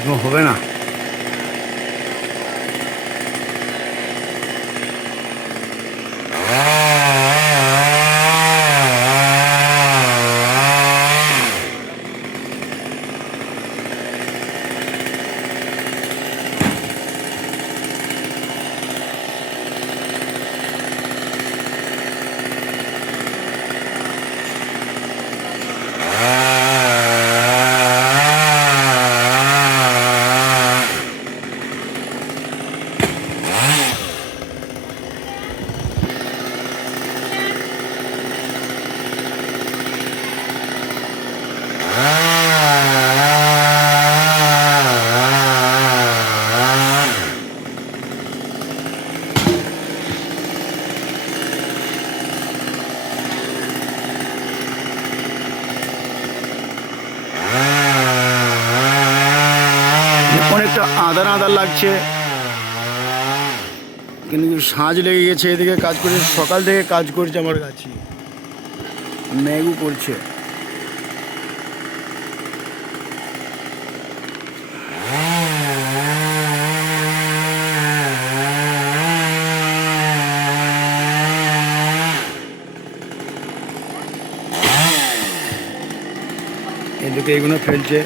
এরকম হবে না। অনেকটা আদার আদার লাগছে, কিন্তু সাঁঝ লেগে গেছে। এদিকে কাজ করে, সকাল থেকে কাজ করছে আমার গাছি, ম্যাগু করছে। এদিকে এগুলো ফেলছে।